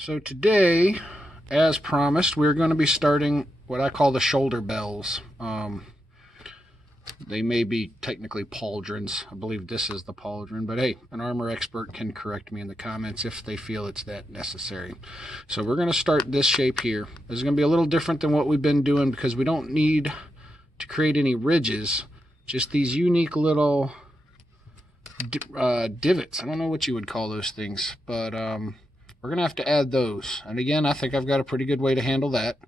So today, as promised, we're going to be starting what I call the shoulder bells. They may be technically pauldrons. I believe this is the pauldron, but hey, an armor expert can correct me in the comments if they feel it's that necessary. So we're going to start this shape here. This is going to be a little different than what we've been doing because we don't need to create any ridges, just these unique little divots. I don't know what you would call those things, but we're going to have to add those. And again, I think I've got a pretty good way to handle that.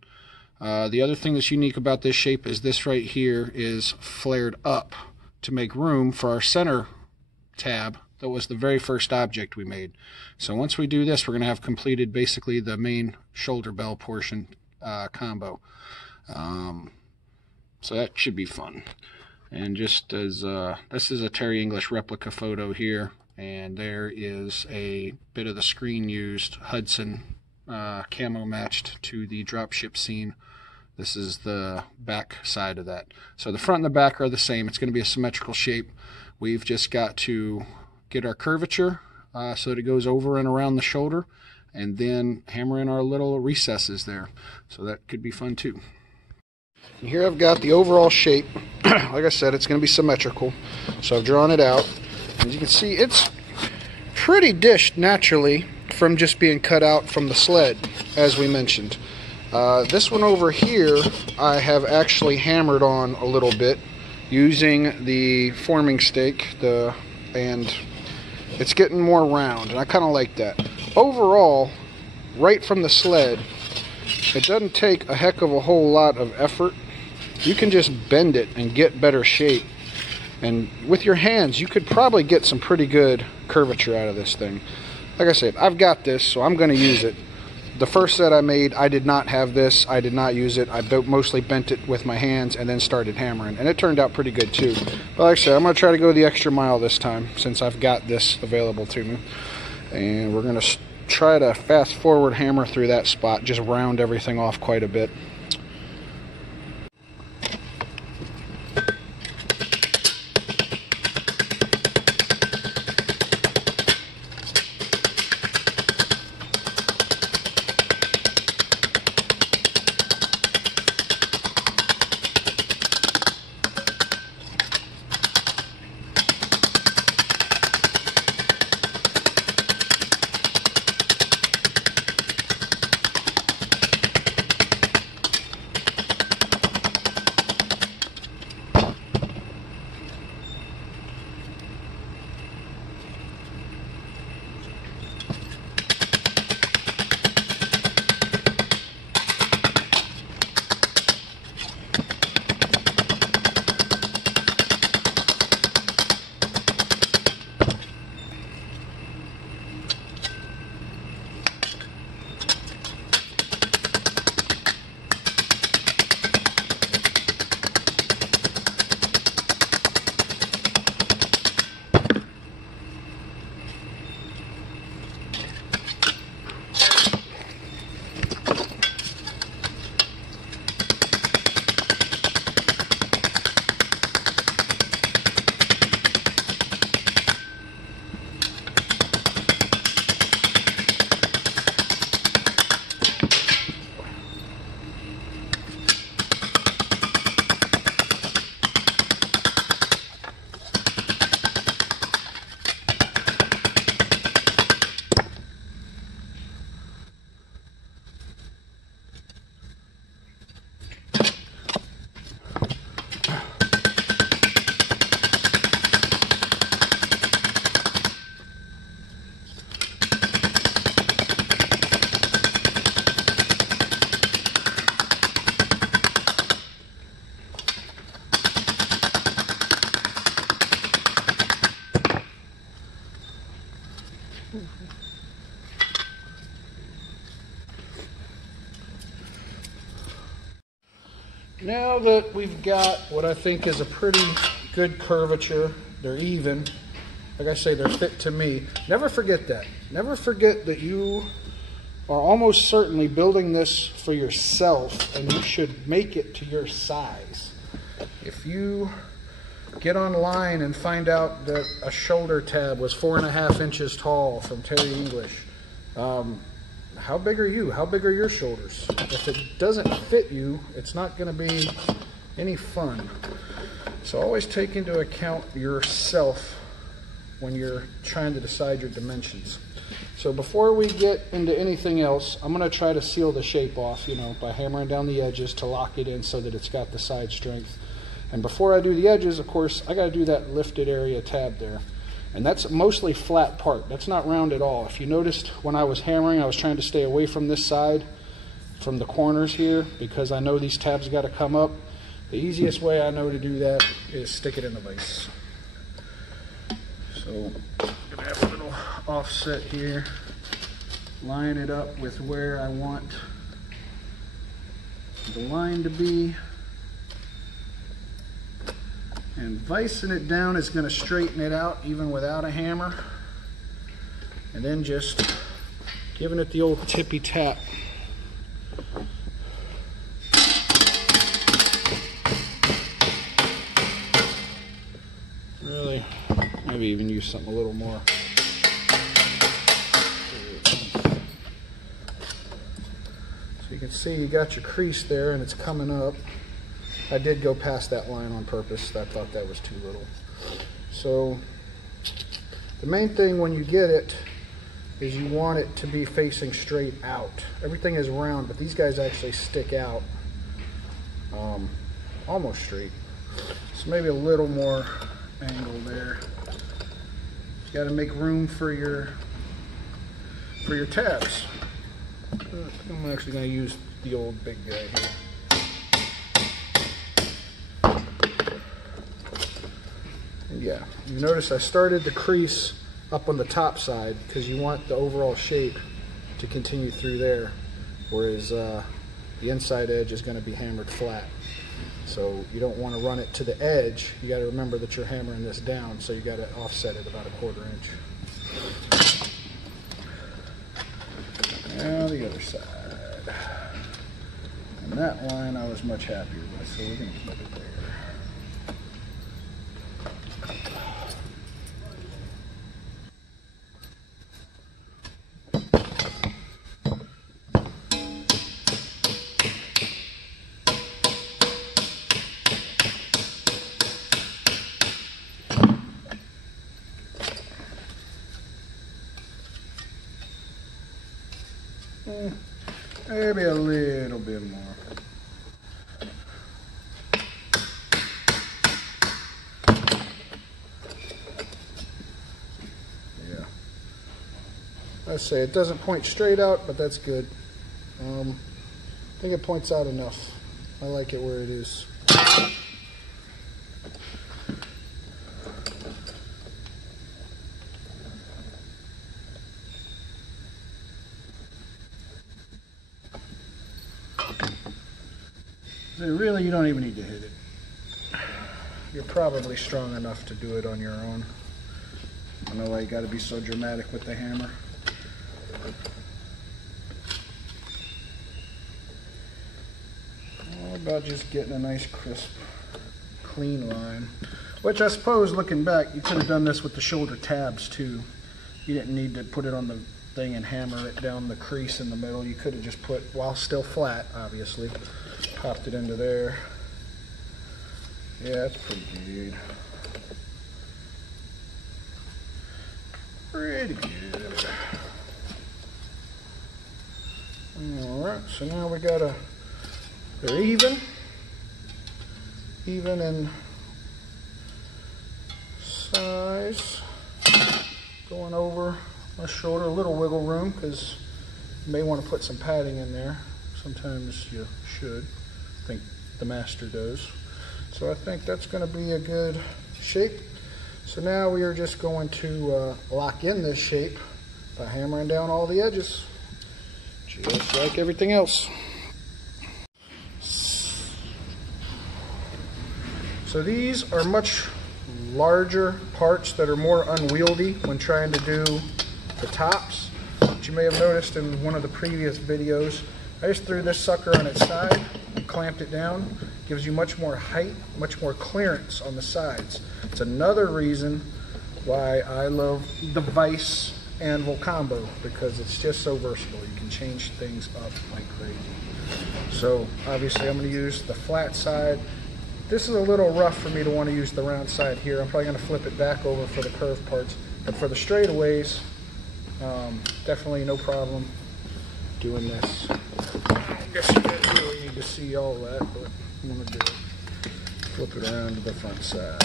The other thing that's unique about this shape is this right here is flared up to make room for our center tab that was the very first object we made. So once we do this, we're going to have completed basically the main shoulder bell portion combo. So that should be fun. And just as this is a Terry English replica photo here, and there is a bit of the screen used Hudson camo matched to the dropship scene. This is the back side of that. So the front and the back are the same. It's going to be a symmetrical shape. We've just got to get our curvature so that it goes over and around the shoulder, and then hammer in our little recesses there. So that could be fun too. And here I've got the overall shape. Like I said, it's going to be symmetrical. So I've drawn it out. As you can see, it's pretty dished naturally from just being cut out from the sled, as we mentioned. This one over here, I have actually hammered on a little bit using the forming stake, and it's getting more round, and I kind of like that. Overall, right from the sled, it doesn't take a heck of a whole lot of effort. You can just bend it and get better shape. And with your hands, you could probably get some pretty good curvature out of this thing. Like I said, I've got this, so I'm going to use it. The first set I made, I did not have this. I did not use it. I mostly bent it with my hands and then started hammering. And it turned out pretty good too. But like I said, I'm going to try to go the extra mile this time since I've got this available to me. And we're going to try to fast forward hammer through that spot. Just round everything off quite a bit. Now that we've got what I think is a pretty good curvature, they're even, like I say, they're fit to me. Never forget that. Never forget that you are almost certainly building this for yourself, and you should make it to your size. If you get online and find out that a shoulder tab was 4.5 inches tall from Terry English, how big are you? How big are your shoulders? If it doesn't fit you, it's not going to be any fun. So always take into account yourself when you're trying to decide your dimensions. So before we get into anything else, I'm going to try to seal the shape off, you know, by hammering down the edges to lock it in so that it's got the side strength. And before I do the edges, of course, I got to do that lifted area tab there. And that's mostly flat part. That's not round at all. If you noticed when I was hammering, I was trying to stay away from this side, from the corners here, because I know these tabs got to come up. The easiest way I know to do that is stick it in the vise. So I'm going to have a little offset here. Line it up with where I want the line to be. And vicing it down is going to straighten it out even without a hammer. And then just giving it the old tippy tap. Really, maybe even use something a little more. So you can see you got your crease there and it's coming up. I did go past that line on purpose. I thought that was too little. So the main thing when you get it is you want it to be facing straight out. Everything is round, but these guys actually stick out almost straight. So maybe a little more angle there. You got to make room for your tabs. I'm actually going to use the old big guy here. Yeah, you notice I started the crease up on the top side because you want the overall shape to continue through there, whereas the inside edge is going to be hammered flat. So you don't want to run it to the edge. You got to remember that you're hammering this down, so you got to offset it about 1/4 inch. Now the other side. And that line I was much happier with, so we're going to keep it there. Maybe a little bit more. Yeah. I say it doesn't point straight out, but that's good. I think it points out enough. I like it where it is. Really, you don't even need to hit it. You're probably strong enough to do it on your own. I don't know why you got to be so dramatic with the hammer. How about just getting a nice, crisp, clean line? Which I suppose, looking back, you could have done this with the shoulder tabs too. You didn't need to put it on the thing and hammer it down the crease in the middle. You could have just put, while still flat, obviously, popped it into there. Yeah, that's pretty good. Pretty good. Alright, so now we got they're even in size. Going over my shoulder, a little wiggle room because you may want to put some padding in there. Sometimes you should. I think the master does. So I think that's going to be a good shape. So now we are just going to lock in this shape by hammering down all the edges, just like everything else. So these are much larger parts that are more unwieldy when trying to do the tops. But you may have noticed in one of the previous videos, I just threw this sucker on its side and clamped it down. Gives you much more height, much more clearance on the sides. It's another reason why I love the vise anvil combo because it's just so versatile. You can change things up like crazy. So obviously I'm going to use the flat side. This is a little rough for me to want to use the round side here. I'm probably going to flip it back over for the curved parts. But for the straightaways, definitely no problem doing this. I guess you guys really need to see all that, but I'm going to do it. Flip it around to the front side.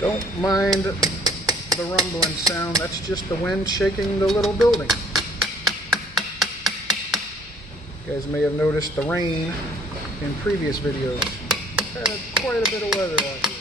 Don't mind the rumbling sound, that's just the wind shaking the little building. You guys may have noticed the rain in previous videos. Had quite a bit of weather out here.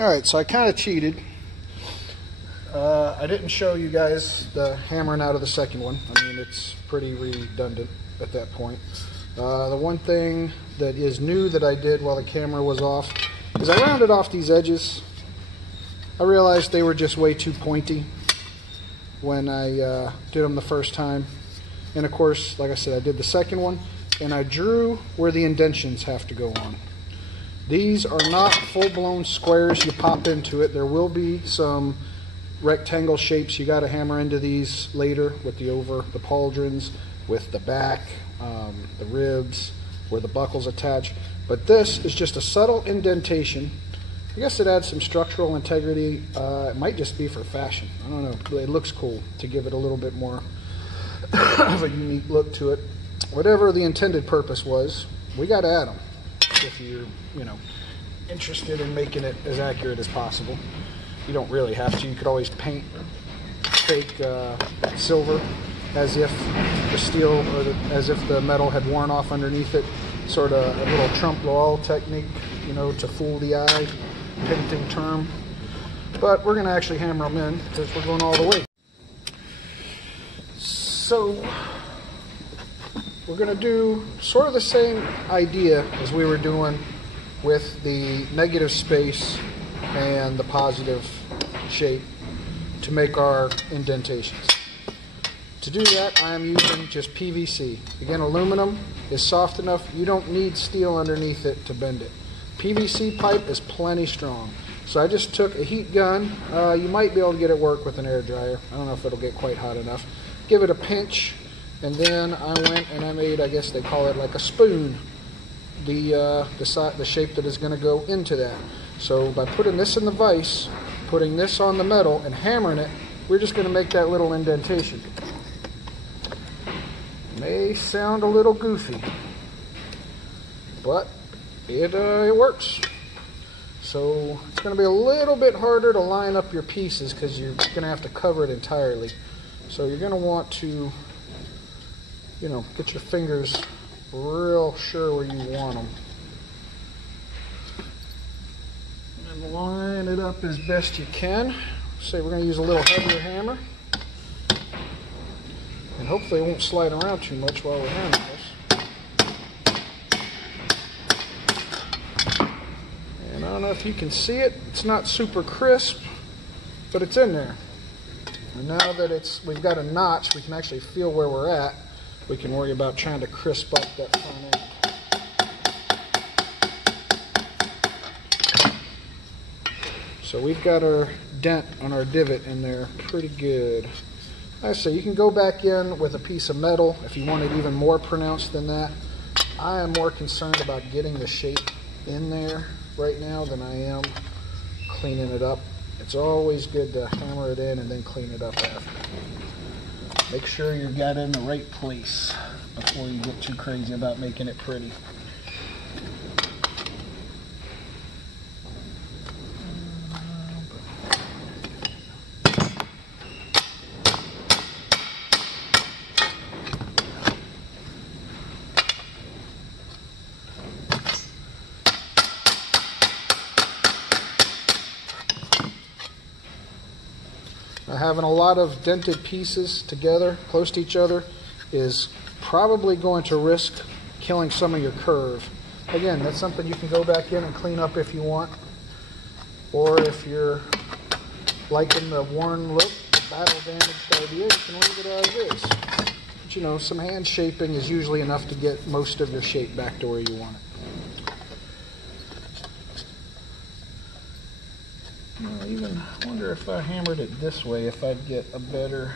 Alright, so I kind of cheated. I didn't show you guys the hammering out of the second one. I mean, it's pretty redundant at that point. The one thing that is new that I did while the camera was off is I rounded off these edges. I realized they were just way too pointy when I did them the first time. And of course, like I said, I did the second one, and I drew where the indentions have to go on. These are not full-blown squares you pop into it. There will be some rectangle shapes. You got to hammer into these later with the pauldrons, with the back, the ribs, where the buckles attach. But this is just a subtle indentation. I guess it adds some structural integrity. It might just be for fashion. I don't know. It looks cool to give it a little bit more of a unique look to it. Whatever the intended purpose was, we got to add them if you're, interested in making it as accurate as possible. You don't really have to. You could always paint fake silver as if the steel or as if the metal had worn off underneath it. Sort of a little trompe l'oeil technique, to fool the eye, painting term. But we're going to actually hammer them in because we're going all the way. So we're going to do sort of the same idea as we were doing with the negative space and the positive shape to make our indentations. To do that, I am using just PVC. Again, aluminum is soft enough. You don't need steel underneath it to bend it. PVC pipe is plenty strong. So I just took a heat gun. You might be able to get it work with an air dryer. I don't know if it'll get quite hot enough. Give it a pinch, and then I went and I made, I guess they call it like a spoon, the shape that is going to go into that. So by putting this in the vise, putting this on the metal, and hammering it, we're just going to make that little indentation. May sound a little goofy, but it works. So it's going to be a little bit harder to line up your pieces because you're going to have to cover it entirely. So you're going to want to, get your fingers real sure where you want them. And line it up as best you can. Say we're going to use a little heavier hammer. And hopefully it won't slide around too much while we're hammering this. And I don't know if you can see it. It's not super crisp, but it's in there. And now that we've got a notch, we can actually feel where we're at. We can worry about trying to crisp up that front end. So we've got our dent on our divot in there pretty good. I say you can go back in with a piece of metal if you want it even more pronounced than that. I am more concerned about getting the shape in there right now than I am cleaning it up. It's always good to hammer it in and then clean it up after. Make sure you got it in the right place before you get too crazy about making it pretty. Having a lot of dented pieces together, close to each other, is probably going to risk killing some of your curve. Again, that's something you can go back in and clean up if you want. Or if you're liking the worn look, the battle damaged idea, you can leave it as is. But some hand shaping is usually enough to get most of your shape back to where you want it. I even wonder if I hammered it this way, if I'd get a better,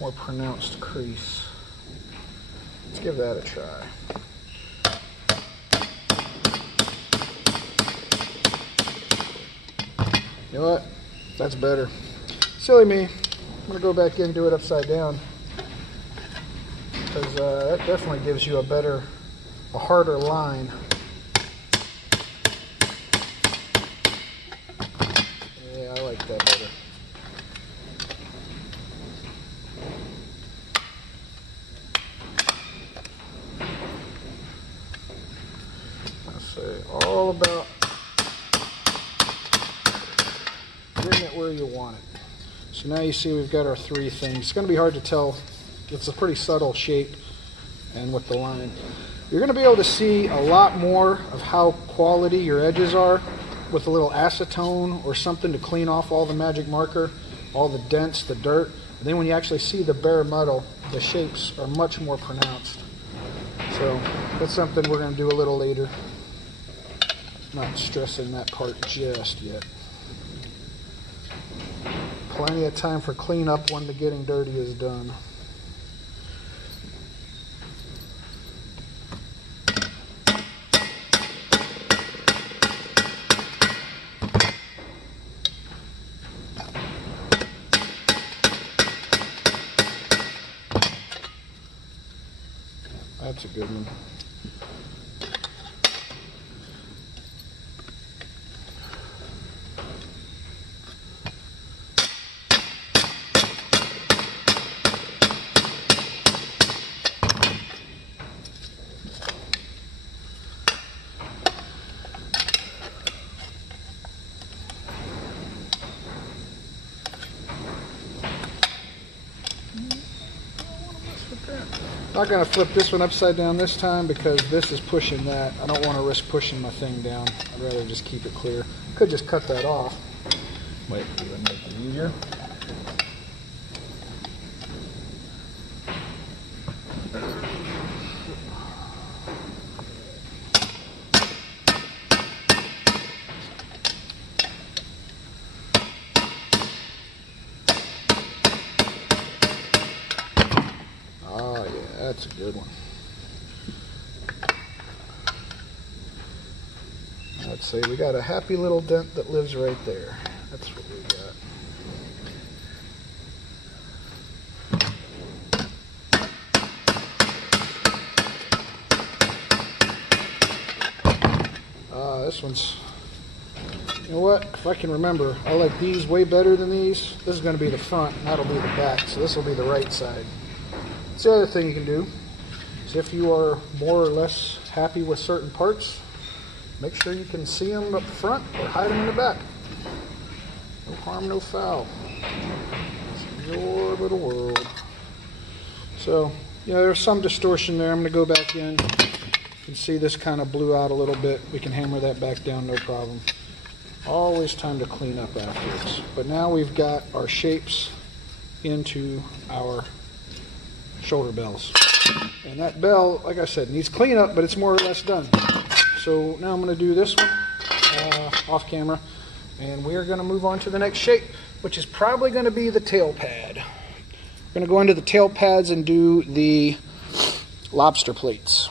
more pronounced crease. Let's give that a try. You know what? That's better. Silly me. I'm going to go back in and do it upside down. Because that definitely gives you a harder line. Yeah, I like that better. I say all about it where you want it. So now you see we've got our three things. It's going to be hard to tell. It's a pretty subtle shape and with the line. You're going to be able to see a lot more of how quality your edges are with a little acetone or something to clean off all the magic marker, all the dents, the dirt. And then when you actually see the bare metal, the shapes are much more pronounced. So that's something we're going to do a little later. Not stressing that part just yet. Plenty of time for cleanup when the getting dirty is done. That's a good one. I'm not going to flip this one upside down this time because this is pushing that. I don't want to risk pushing my thing down. I'd rather just keep it clear. Could just cut that off. Wait, do I make it easier? That's a good one. I'd say we got a happy little dent that lives right there. That's what we got. This one's, you know what, if I can remember, I like these way better than these. This is going to be the front, and that'll be the back, so this will be the right side. That's the other thing you can do is if you are more or less happy with certain parts, make sure you can see them up front or hide them in the back. No harm, no foul. It's your little world. So, you know, there's some distortion there. I'm going to go back in. You can see this kind of blew out a little bit. We can hammer that back down, no problem. Always time to clean up afterwards. But now we've got our shapes into our shoulder bells. And that bell, like I said, needs cleanup, but it's more or less done. So now I'm going to do this one off camera, and we're going to move on to the next shape, which is probably going to be the tail pad. We're going to go into the tail pads and do the lobster plates.